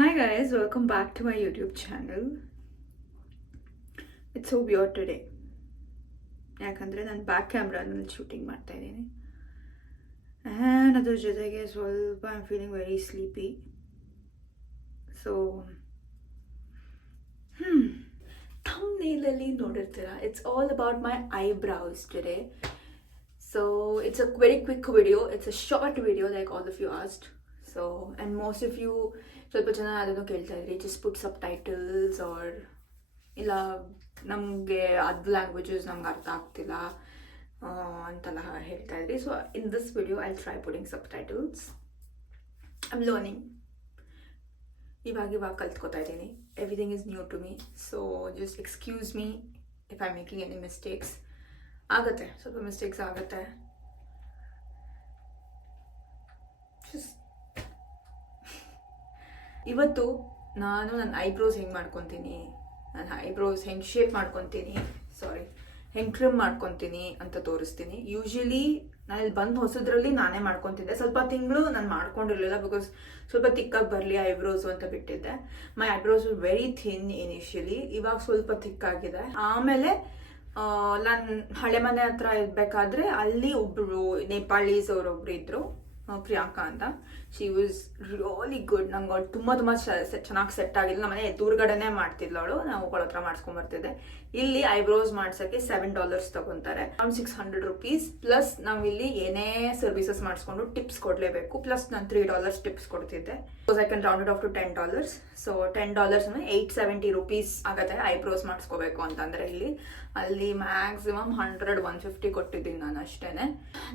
Hi guys, welcome back to my YouTube channel. It's so weird today. ಯಾಕಂದರೆ ನಾನು ಬ್ಯಾಕ್ ಕ್ಯಾಮ್ರಾನಲ್ಲಿ ಶೂಟಿಂಗ್ ಮಾಡ್ತಾ ಇದ್ದೀನಿ ಆ್ಯಂಡ್ ಅದ್ರ ಜೊತೆಗೆ ಸ್ವಲ್ಪ I am feeling very sleepy. So ಥಂಬ್ನೇಲಲ್ಲಿ ನೋಡಿರ್ತೀರ, it's all about my eyebrows today. So it's a very quick video, it's a short video like all of you asked. So and most of you ಸ್ವಲ್ಪ ಜನ ಅದನ್ನು ಕೇಳ್ತಾ ಇದ್ರಿ, just put subtitles or ಇಲ್ಲ ನಮಗೆ ಅದು ಲ್ಯಾಂಗ್ವೇಜಸ್ ನಮ್ಗೆ ಅರ್ಥ ಆಗ್ತಿಲ್ಲ ಅಂತೆಲ್ಲ ಹೇಳ್ತಾ ಇದ್ರಿ. So in this video I try putting subtitles. I am learning, ಇವಾಗ ಕಲ್ತ್ಕೋತಾ ಇದ್ದೀನಿ. Everything is new to me, so just excuse me if I making any mistakes. ಆಗುತ್ತೆ, ಸ್ವಲ್ಪ ಮಿಸ್ಟೇಕ್ಸ್ ಆಗುತ್ತೆ. ಇವತ್ತು ನಾನು ನನ್ನ ಐಬ್ರೋಸ್ ಹೆಂಗೆ ಮಾಡ್ಕೊತೀನಿ, ನನ್ನ ಐಬ್ರೋಸ್ ಹೆಂಗೆ ಶೇಪ್ ಮಾಡ್ಕೊತೀನಿ, ಹೆಂಗೆ ಟ್ರಿಮ್ ಮಾಡ್ಕೊತೀನಿ ಅಂತ ತೋರಿಸ್ತೀನಿ. ಯೂಶ್ವಲಿ ನಾನು ಇಲ್ಲಿ ಬಂದು ಹೊಸದ್ರಲ್ಲಿ ನಾನೇ ಮಾಡ್ಕೊತಿದ್ದೆ. ಸ್ವಲ್ಪ ತಿಂಗಳು ನಾನು ಮಾಡ್ಕೊಂಡಿರಲಿಲ್ಲ, ಬಿಕಾಸ್ ಸ್ವಲ್ಪ ತಿಕ್ಕಾಗಿ ಬರಲಿ ಐಬ್ರೋಸು ಅಂತ ಬಿಟ್ಟಿದ್ದೆ. ಮೈ ಐಬ್ರೋಸ್ ವೆರಿ ಥಿನ್ ಇನಿಷಿಯಲಿ, ಇವಾಗ ಸ್ವಲ್ಪ ಥಿಕ್ಕಾಗಿದೆ. ಆಮೇಲೆ ನಾನು ಹಳೆ ಮನೆ ಹತ್ರ ಇರಬೇಕಾದ್ರೆ ಅಲ್ಲಿ ಒಬ್ಬರು ನೇಪಾಳೀಸ್ ಅವರೊಬ್ರು ಇದ್ದರು, ಪ್ರಿಯಾಂಕಾ ಅಂತ. She was really good. ನಂಗೆ ಅವಳು ತುಂಬ ಚೆನ್ನಾಗಿ ಸೆಟ್ ಆಗಿಲ್ಲ. ನಮ್ಮ ಮನೆ ಎದುರುಗಡೆನೇ ಮಾಡ್ತಿದ್ಲು ಅವಳು, ನಾವು ಅವಳ ಹತ್ರ ಮಾಡಿಸ್ಕೊಂಬರ್ತಿದ್ದೆ. ಇಲ್ಲಿ ಐಬ್ರೋಸ್ ಮಾಡ್ಸೋಕ್ಕೆ $7 ತಗೊತಾರೆ, ಅರೌಂಡ್ $600 ಪ್ಲಸ್ ನಾವು ಇಲ್ಲಿ ಏನೇ ಸರ್ವಿಸಸ್ ಮಾಡಿಸ್ಕೊಂಡು ಟಿಪ್ಸ್ ಕೊಡಲೇಬೇಕು. ಪ್ಲಸ್ ನಾನು $3 ಟಿಪ್ಸ್ ಕೊಡ್ತಿದ್ದೆ. I can round it off to $10. So $10 ಅಂದರೆ $870 ಆಗುತ್ತೆ ಐಬ್ರೋಸ್ ಮಾಡಿಸ್ಕೋಬೇಕು ಅಂತಂದರೆ. ಅಲ್ಲಿ ಮ್ಯಾಕ್ಸಿಮಮ್ 100-150 ಕೊಟ್ಟಿದ್ದೀನಿ ನಾನು ಅಷ್ಟೇ.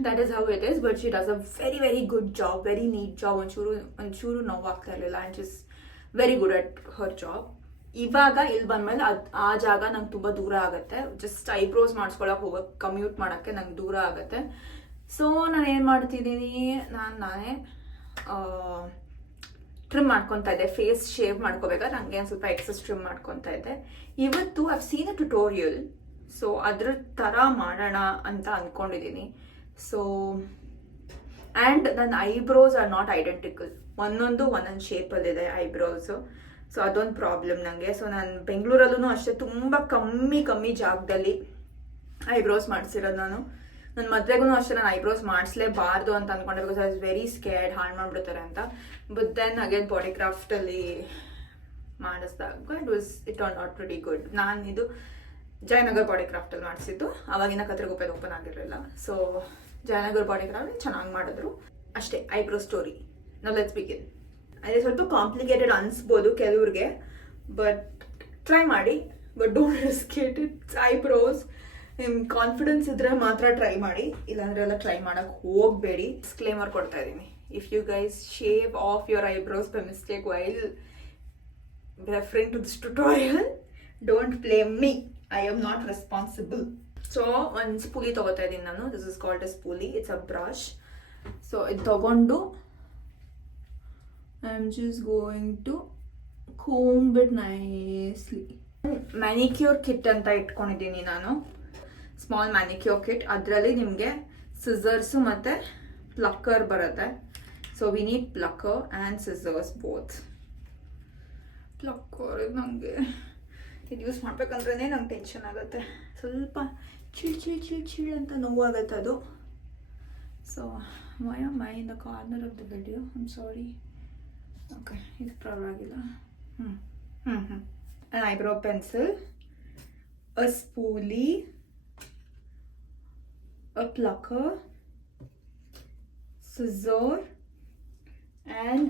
That is how it is. But she does a very very good job, very neat job. ಒಂಚೂರು ನೋವಾಗ್ತಾ ಇರಲಿಲ್ಲ and she is very good at her job. ಇವಾಗ ಇಲ್ಲಿ ಬಂದಮೇಲೆ ಆ ಜಾಗ ನಂಗೆ ತುಂಬ ದೂರ ಆಗುತ್ತೆ. ಜಸ್ಟ್ ಐಬ್ರೋಸ್ ಮಾಡಿಸ್ಕೊಳಕ್ಕೆ ಹೋಗೋಕ್ಕೆ, ಕಮ್ಯೂಟ್ ಮಾಡೋಕ್ಕೆ ನಂಗೆ ದೂರ ಆಗುತ್ತೆ. ಸೊ ನಾನು ಏನು ಮಾಡ್ತಿದ್ದೀನಿ, ನಾನೇ ಟ್ರಿಮ್ ಮಾಡ್ಕೊತಾ ಇದ್ದೆ. ಫೇಸ್ ಶೇವ್ ಮಾಡ್ಕೋಬೇಕಾದ್ರೆ ನನಗೆ ಒಂದು ಸ್ವಲ್ಪ ಎಕ್ಸಸ್ ಟ್ರಿಮ್ ಮಾಡ್ಕೊತಾ ಇದ್ದೆ. ಇವತ್ತು I've seen a tutorial, so ಅದ್ರ ಥರ ಮಾಡೋಣ ಅಂತ ಅಂದ್ಕೊಂಡಿದ್ದೀನಿ. ಸೊ ಆ್ಯಂಡ್ ನನ್ನ ಐಬ್ರೋಸ್ ಆರ್ ನಾಟ್ ಐಡೆಂಟಿಕಲ್, ಒಂದೊಂದು ಶೇಪಲ್ಲಿದೆ ಐಬ್ರೋಸು. ಸೊ ಅದೊಂದು ಪ್ರಾಬ್ಲಮ್ ನನಗೆ. ಸೊ ನಾನು ಬೆಂಗಳೂರಲ್ಲೂ ಅಷ್ಟೇ ತುಂಬ ಕಮ್ಮಿ ಜಾಗದಲ್ಲಿ ಐಬ್ರೋಸ್ ಮಾಡಿಸಿರೋದು. ನನ್ನ ಮದುವೆಗೂ ಅಷ್ಟೇ ನಾನು ಐಬ್ರೋಸ್ ಮಾಡಿಸ್ಲೇಬಾರ್ದು ಅಂತ ಅಂದ್ಕೊಂಡೆ, because I was very scared ಹಾಳು ಮಾಡಿಬಿಡ್ತಾರೆ ಅಂತ. ಬಟ್ ದೆನ್ ಅಗೇನ್ ಬಾಡಿ ಕ್ರಾಫ್ಟಲ್ಲಿ ಮಾಡಿಸಿದಾಗ it turn out pretty good. ನಾನು ಇದು ಜಯನಗರ್ ಬಾಡಿ ಕ್ರಾಫ್ಟಲ್ಲಿ ಮಾಡಿಸಿದ್ದು, ಆವಾಗಿನ ಕತ್ರಗುಪ್ಪೆ ಓಪನ್ ಆಗಿರಲಿಲ್ಲ. ಸೊ ಜಯನಗರ್ ಬಾಡಿ ಕ್ರಾಫ್ಟ್ ಚೆನ್ನಾಗಿ ಮಾಡಿದ್ರು ಅಷ್ಟೇ. ಐಬ್ರೋ ಸ್ಟೋರಿ ನಾವು ಲೆಟ್ಸ್ ಬಿಗಿನ್. ಅದೇ ಸ್ವಲ್ಪ ಕಾಂಪ್ಲಿಕೇಟೆಡ್ ಅನಿಸ್ಬೋದು ಕೆಲವ್ರಿಗೆ, ಬಟ್ ಟ್ರೈ ಮಾಡಿ. But don't risk it. It's eyebrows. ನಿಮ್ಗೆ ಕಾನ್ಫಿಡೆನ್ಸ್ ಇದ್ರೆ ಮಾತ್ರ ಟ್ರೈ ಮಾಡಿ, ಇಲ್ಲಾಂದ್ರೆ ಎಲ್ಲ ಟ್ರೈ ಮಾಡೋಕ್ಕೆ ಹೋಗಬೇಡಿ. ಡಿಸ್ಕ್ಲೇಮರ್ ಕೊಡ್ತಾ ಇದ್ದೀನಿ, if you guys shave off your eyebrows by mistake while referring to this tutorial, don't blame me, I am not responsible. So ಒಂದು ಸ್ಪೂಲಿ ತೊಗೋತಾ ಇದ್ದೀನಿ ನಾನು. This is called a spoolie, it's a brush. So ಇದು ತಗೊಂಡು I am just going to comb it nicely. Manicure kit ಅಂತ ಇಟ್ಕೊಂಡಿದ್ದೀನಿ ನಾನು, small manicure kit. ಅದರಲ್ಲಿ ನಿಮಗೆ ಸಿಸರ್ಸು ಮತ್ತು ಪ್ಲಕ್ಕರ್ ಬರುತ್ತೆ. So we need plucker and scissors both. Plucker ನನಗೆ ಇದು ಯೂಸ್ ಮಾಡ್ಬೇಕಂದ್ರೆ ನಂಗೆ ಟೆನ್ಷನ್ ಆಗುತ್ತೆ, ಸ್ವಲ್ಪ ಚಿಳ್ ಅಂತ ನೋವಾಗುತ್ತೆ ಅದು. So why am I in the corner of the video, I am sorry. Okay, ಇದು ಪರವಾಗಿಲ್ಲ. An eyebrow pencil, a spoolie, a plucker, scissor, and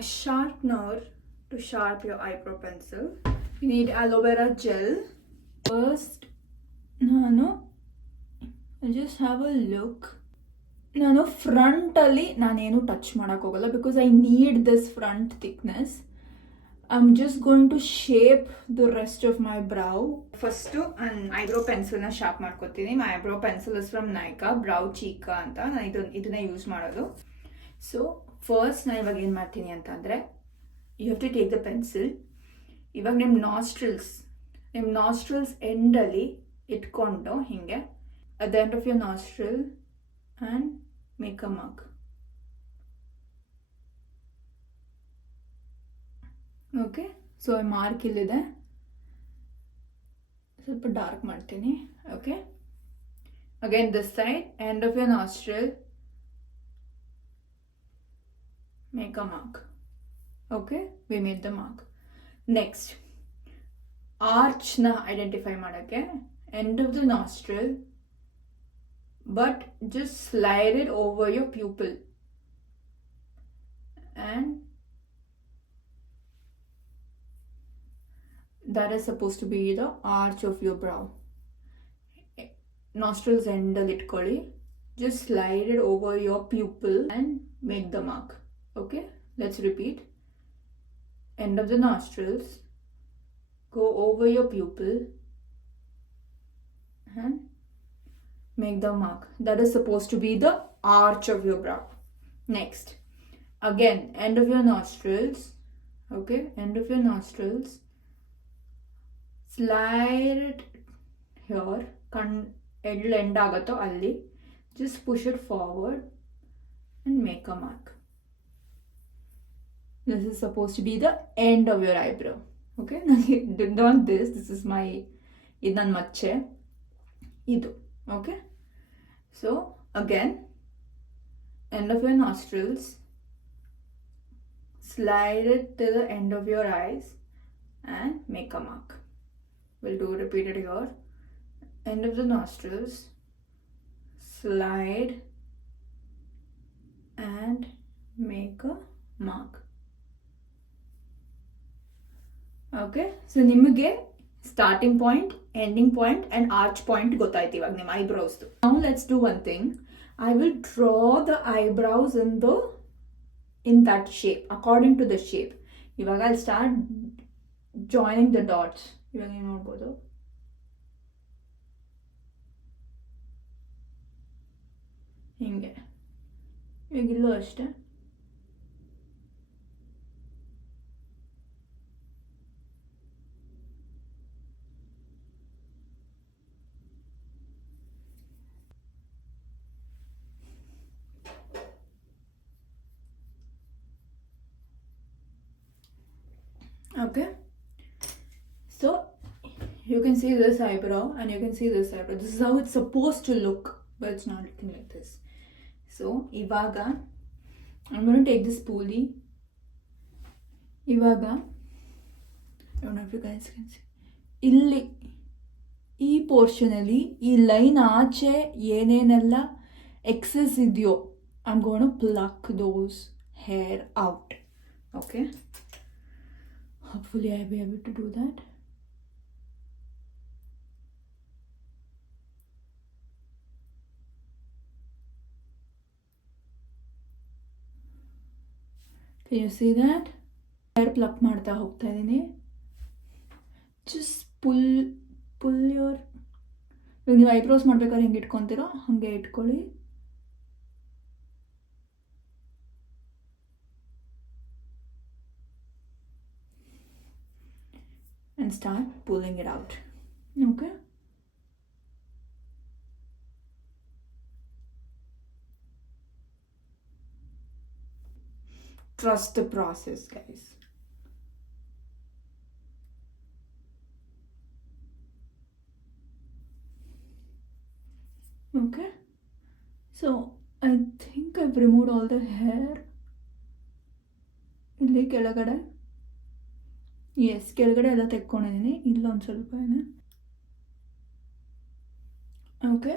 a sharpener to sharpen your eyebrow pencil. You need aloe vera gel. First, just have a look. ನಾನು ಫ್ರಂಟಲ್ಲಿ ನಾನೇನು touch ಮಾಡೋಕ್ಕೆ ಹೋಗಲ್ಲ, because I need this front thickness. I am just going to shape the rest of my brow. First ನಾನು eyebrow ಪೆನ್ಸಿಲ್ನ sharp ಮಾಡ್ಕೊತೀನಿ. My eyebrow pencil is from Nykaa, brow ಚೀಕಾ ಅಂತ. ನಾನು ಇದನ್ನೇ ಯೂಸ್ ಮಾಡೋದು. ಸೊ ಫಸ್ಟ್ ನಾನು ಇವಾಗ ಏನು ಮಾಡ್ತೀನಿ ಅಂತಂದರೆ, you have to take the pencil. ಇವಾಗ ನಿಮ್ಮ ನಾಸ್ಟ್ರಿಲ್ಸ್ ಎಂಡಲ್ಲಿ ಇಟ್ಕೊಂಡು ಹೀಗೆ at the end of your nostril and make a mark. Okay, so mark ಇಲ್ಲಿದೆ, ಸ್ವಲ್ಪ ಡಾರ್ಕ್ ಮಾಡ್ತೀನಿ. Okay, again this side, end of your nostril, make a mark. Okay, we made the mark. Next, arch na identify ಮಾಡಕ್ಕೆ end of the nostril, but just slide it over your pupil and that is supposed to be the arch of your brow. Nostrils end ಅಲ್ಲಿ ಇಟ್ಕೊಳ್ಳಿ, just slide it over your pupil and make the mark. Okay, let's repeat. End of the nostrils, go over your pupil and make the mark. That is supposed to be the arch of your brow. Next, again, end of your nostrils. Okay, end of your nostrils, slide it here, end ಆಗುತ್ತೋ ಅಲ್ಲಿ, just push it forward and make a mark. This is supposed to be the end of your eyebrow. Okay, not this. This is my, ಇದು ನನ್ನ ಮಚ್ಚೆ, ಇದು. Okay, so again, end of your nostrils, slide it to the end of your eyes and make a mark. We'll do repeat it here. End of the nostrils, slide and make a mark. Okay, so ನಿಮಗೆ starting point, ending point and arch point ಗೊತ್ತಾಯ್ತು ಇವಾಗ ನಿಮ್ಮ ಐಬ್ರೌಸ್ದು. Now let's do one thing. I will draw the eyebrows in that shape, according to the shape. ಇವಾಗ I start joining the dots. ಇವಾಗ ನೀವು ನೋಡ್ಬೋದು, ಹಿಂಗೆ. ಈಗಿಲ್ಲೂ ಅಷ್ಟೇ. Okay, so you can see this eyebrow and you can see this eyebrow. This is how it's supposed to look, but it's not looking like this. So ivaga I'm going to take this spoolie. Ivaga, I don't know if you guys can see, ಇಲ್ಲಿ ಈ ಪೋರ್ಷನಲ್ಲಿ ಈ ಲೈನ್ ಆಚೆ ಏನೇನೆಲ್ಲ excess ಇದೆಯೋ, I am going to pluck those hair out. Okay, hopefully I'll be able to do that. Can you see that? Hair pluck ಮಾಡ್ತಾ ಹೋಗ್ತಾ ಇದ್ದೀನಿ. Just pull your, ನೀವು ಐಬ್ರೋಸ್ ಮಾಡ್ಬೇಕಾದ್ರೆ ಹೆಂಗೆ ಇಟ್ಕೊತೀರೋ ಹಾಗೆ ಇಟ್ಕೊಳ್ಳಿ. And start pulling it out. Okay, trust the process, guys. Okay, so I think I've removed all the hair. ಇಲ್ಲಿ ಕೆಳಗಡೆ, ಎಸ್, ಕೆಳಗಡೆ ಎಲ್ಲ ತೆಕ್ಕೊಂಡಿದ್ದೀನಿ. ಇಲ್ಲೊಂದು ಸ್ವಲ್ಪ ಇದೆ. ಓಕೆ,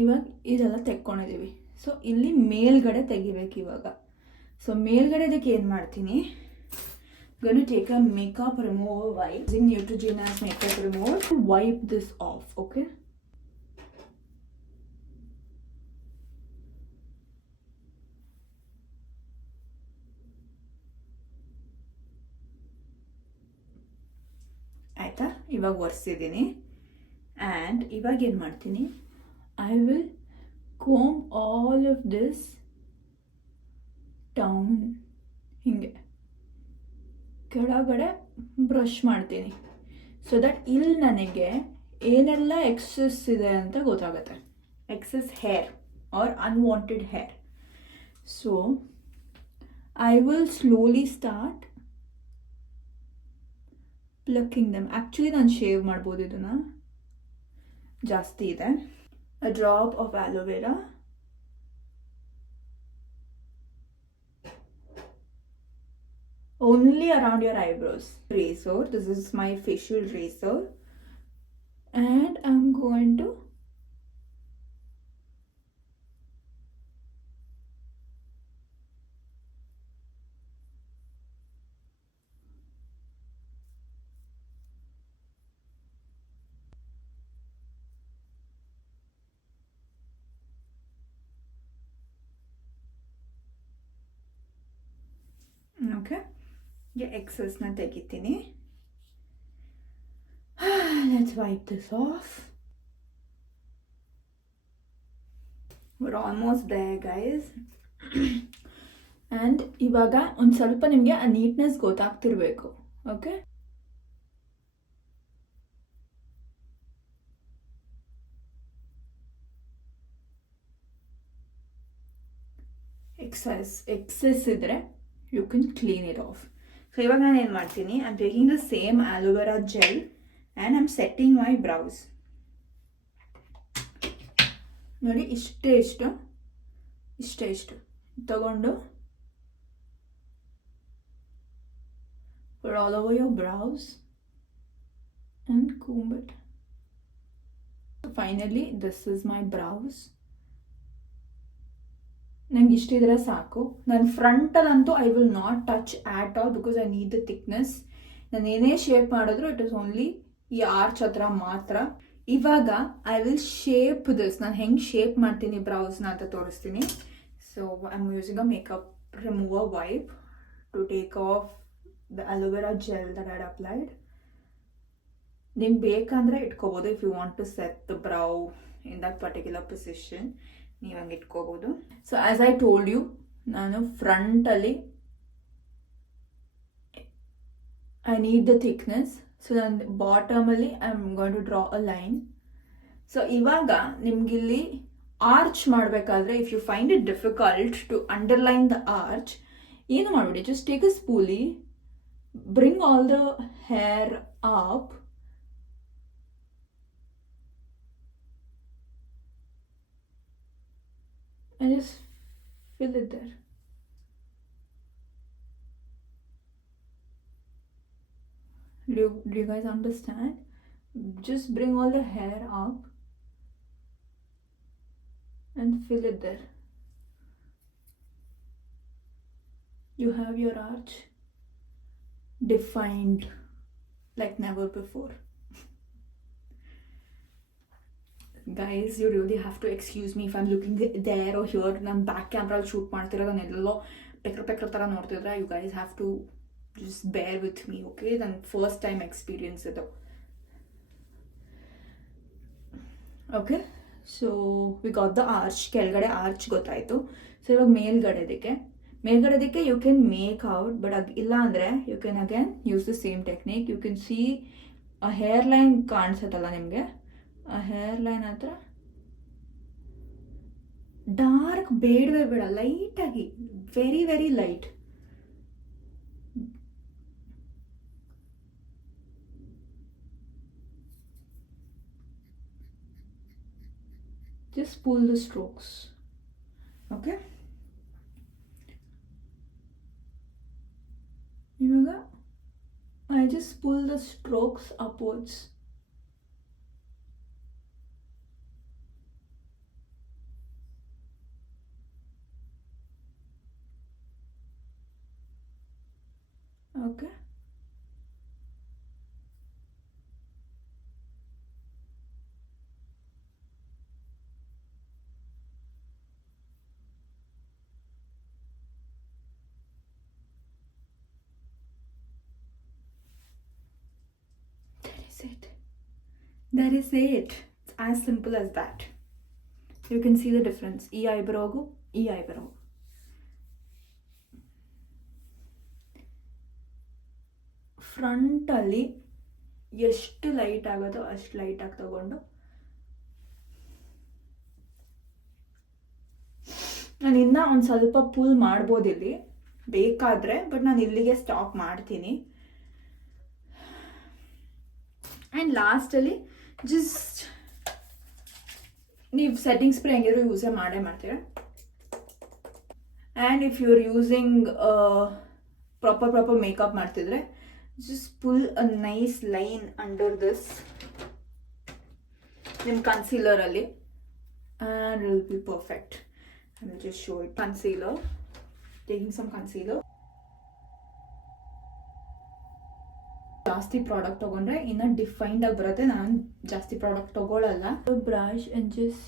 ಇವಾಗ ಇದೆಲ್ಲ ತೆಕ್ಕೊಂಡಿದ್ದೀವಿ. ಸೊ ಇಲ್ಲಿ ಮೇಲ್ಗಡೆ ತೆಗಿಬೇಕು ಇವಾಗ. ಸೊ ಮೇಲ್ಗಡೆ ಇದಕ್ಕೆ ಏನು ಮಾಡ್ತೀನಿ, going to take a makeup remover wipe, using Neutrogena's makeup remover to wipe this off. Okay, ಆಯಿತಾ? ಇವಾಗ ಒರೆಸಿದ್ದೀನಿ. ಆ್ಯಂಡ್ ಇವಾಗ ಏನು ಮಾಡ್ತೀನಿ, I will comb all of this down. ಹಿಂಗೆ ಕೆಳಗಡೆ ಬ್ರಷ್ ಮಾಡ್ತೀನಿ, ಸೊ ದಟ್ ಇಲ್ಲಿ ನನಗೆ ಏನೆಲ್ಲ ಎಕ್ಸೆಸ್ ಇದೆ ಅಂತ ಗೊತ್ತಾಗುತ್ತೆ. Excess hair are unwanted hair. So I will slowly start plucking them. Actually ನಾನು ಶೇವ್ ಮಾಡ್ಬೋದು ಇದನ್ನು, ಜಾಸ್ತಿ ಇದೆ. A drop of aloe vera. Only around your eyebrows. Razor. This is my facial razor. And I'm going to okay ಎಕ್ಸಸ್ನ ತೆಗಿತೀನಿ. Let's wipe this off. we're almost there guys. And ಇವಾಗ ಒಂದು ಸ್ವಲ್ಪ ನಿಮಗೆ ಆ ನೀಟ್ನೆಸ್ ಗೊತ್ತಾಗ್ತಿರ್ಬೇಕು. ಓಕೆ, ಎಕ್ಸಸ್ ಇದ್ರೆ you can clean it off. So ಇವಾಗ ನಾನು ಏನು ಮಾಡ್ತೀನಿ, I am taking the same aloe vera gel and I am setting my brows. ನೋಡಿ ಇಷ್ಟು ತಗೊಂಡು put all over your brows and comb it. So finally this is my brows. ನಂಗೆ ಇಷ್ಟಿದ್ರೆ ಸಾಕು. ನನ್ನ ಫ್ರಂಟಲ್ಲಂತೂ I will not touch at all because I need the thickness. ನಾನು ಏನೇ ಶೇಪ್ ಮಾಡಿದ್ರು ಇಟ್ ಇಸ್ ಓನ್ಲಿ ಈ ಆರ್ಚ್ ಹತ್ರ ಮಾತ್ರ. ಇವಾಗ ಐ ವಿಲ್ ಶೇಪ್ ದಿಸ್. ನಾನು ಹೆಂಗೆ ಶೇಪ್ ಮಾಡ್ತೀನಿ ಬ್ರೌಸ್ನ ಅಂತ ತೋರಿಸ್ತೀನಿ. So I am using a makeup remover wipe to take off the aloe vera gel that I had applied. ನಿಮ್ಗೆ ಬೇಕಂದರೆ ಇಟ್ಕೋಬೋದು. If you want to set the brow in that particular position ನೀವು ಹಂಗೆ ಇಟ್ಕೋಬೋದು. So as I told you, ನಾನು ಫ್ರಂಟಲ್ಲಿ I need the thickness. So ನಾನು ಬಾಟಮಲ್ಲಿ I am going to draw a line. So ಇವಾಗ ನಿಮ್ಗಿಲ್ಲಿ ಆರ್ಚ್ ಮಾಡಬೇಕಾದ್ರೆ if you find it difficult to underline the arch, ಏನು ಮಾಡಬೇಡಿ, just take a spoolie, bring all the hair up and just fill it there. Do you guys understand? Just bring all the hair up and fill it there. You have your arch defined like never before. Guys, you really have to excuse me if I'm looking there or here. ನಾನು back ಕ್ಯಾಮ್ರಲ್ಲಿ shoot ಮಾಡ್ತಿರೋದು, ನಾನೆಲ್ಲೋ ಪೆಕ್ರ ಥರ ನೋಡ್ತಿದ್ರೆ you guys have to just bear with me. Okay, ನನ್ನ first time experience ಇದು. Okay, so we got the arch. ಕೆಳಗಡೆ ಆರ್ಚ್ ಗೊತ್ತಾಯಿತು. ಸೊ ಇವಾಗ ಮೇಲ್ಗಡೆದಕ್ಕೆ you can make out, but ಇಲ್ಲ ಅಂದರೆ you can again use the same technique. You can see ಆ hair line ಕಾಣಿಸುತ್ತಲ್ಲ ನಿಮಗೆ, ಆ ಹೇರ್ ಲೈನ್ ಹತ್ರ ಡಾರ್ಕ್ ಬೇಡವೇ ಬೇಡ, ಲೈಟಾಗಿ, very very light. just pull the strokes. Okay, ivaga I just pull the strokes upwards. Okay, that is it. It's as simple as that. You can see the difference. ಈ ಐಬ್ರೋಗೂ ಈ ಐಬ್ರೋ. ಫ್ರಂಟಲ್ಲಿ ಎಷ್ಟು ಲೈಟ್ ಆಗೋದೋ ಅಷ್ಟು ಲೈಟಾಗಿ ತಗೊಂಡು ನಾನು ಇನ್ನೂ ಒಂದು ಸ್ವಲ್ಪ ಪುಲ್ ಮಾಡ್ಬೋದಿಲ್ಲಿ. ಬೇಕಾದರೆ, ಬಟ್ ನಾನು ಇಲ್ಲಿಗೆ ಸ್ಟಾಪ್ ಮಾಡ್ತೀನಿ. ಆ್ಯಂಡ್ ಲಾಸ್ಟಲ್ಲಿ ಜಸ್ಟ್ ನೀವು ಸೆಟ್ಟಿಂಗ್ ಸ್ಪ್ರೇ ಹೆಂಗಿದ್ರು ಯೂಸೇ ಮಾಡೇ ಮಾಡ್ತೀರಾ. And if you are using proper makeup ಮಾಡ್ತಿದ್ರೆ just pull a nice line under this ನಿಮ್ಮ ಕನ್ಸೀಲರಲ್ಲಿ and it will be perfect. I will just show it. Concealer, taking some concealer. ಜಾಸ್ತಿ ಪ್ರಾಡಕ್ಟ್ ತಗೊಂಡ್ರೆ ಇನ್ನು ಡಿಫೈನ್ಡ್ ಆಗಿ ಬರುತ್ತೆ. ನಾನು ಜಾಸ್ತಿ ಪ್ರಾಡಕ್ಟ್ ತಗೊಳ್ಳಲ್ಲ. Brush and just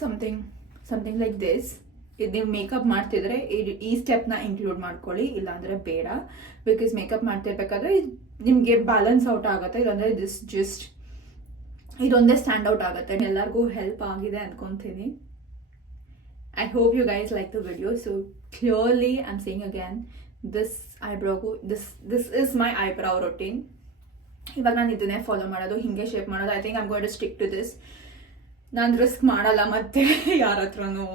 something like this. ಇದು ನೀವು ಮೇಕಪ್ ಮಾಡ್ತಿದ್ರೆ ಈ ಸ್ಟೆಪ್ನ ಇನ್ಕ್ಲೂಡ್ ಮಾಡ್ಕೊಳ್ಳಿ, ಇಲ್ಲಾಂದರೆ ಬೇಡ. ಬಿಕಾಸ್ ಮೇಕಪ್ ಮಾಡ್ತಿರ್ಬೇಕಾದ್ರೆ ನಿಮಗೆ ಬ್ಯಾಲೆನ್ಸ್ ಔಟ್ ಆಗುತ್ತೆ, ಇಲ್ಲಾಂದರೆ ದಿಸ್ ಜಸ್ಟ್ ಇದೊಂದೇ ಸ್ಟ್ಯಾಂಡ್ ಔಟ್ ಆಗುತ್ತೆ. ಎಲ್ಲರಿಗೂ ಹೆಲ್ಪ್ ಆಗಿದೆ ಅನ್ಕೊತೀನಿ. I hope you guys like the video. So clearly I am saying again, this is my eyebrow routine. ಇವಾಗ ನಾನು ಇದನ್ನೇ ಫಾಲೋ ಮಾಡೋದು, ಹಿಂಗೆ ಶೇಪ್ ಮಾಡೋದು. I think I am going to stick to this. ನಾನು ರಿಸ್ಕ್ ಮಾಡಲ್ಲ ಮತ್ತೆ ಯಾರ ಹತ್ರನೂ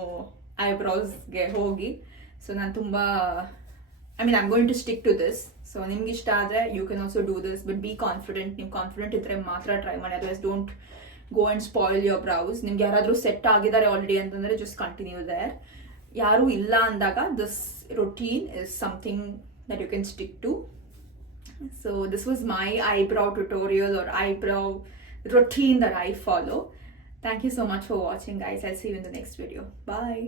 ಐಬ್ರೌಸ್ಗೆ ಹೋಗಿ. ಸೊ ನಾನು ತುಂಬ I mean I am going to stick to this. So ನಿಮ್ಗೆ ಇಷ್ಟ ಆದರೆ you can also do this, but be confident. ನೀವು ಕಾನ್ಫಿಡೆಂಟ್ ಇದ್ದರೆ ಮಾತ್ರ ಟ್ರೈ ಮಾಡಿ, otherwise don't go and spoil your brows. ನಿಮ್ಗೆ ಯಾರಾದರೂ ಸೆಟ್ ಆಗಿದ್ದಾರೆ ಆಲ್ರೆಡಿ ಅಂತಂದರೆ ಜಸ್ಟ್ ಕಂಟಿನ್ಯೂ ದೇರ್. ಯಾರೂ ಇಲ್ಲ ಅಂದಾಗ this routine is something that you can stick to. So this was my eyebrow tutorial or eyebrow routine that I follow. Thank you so much for watching, guys. I'll see you in the next video. Bye.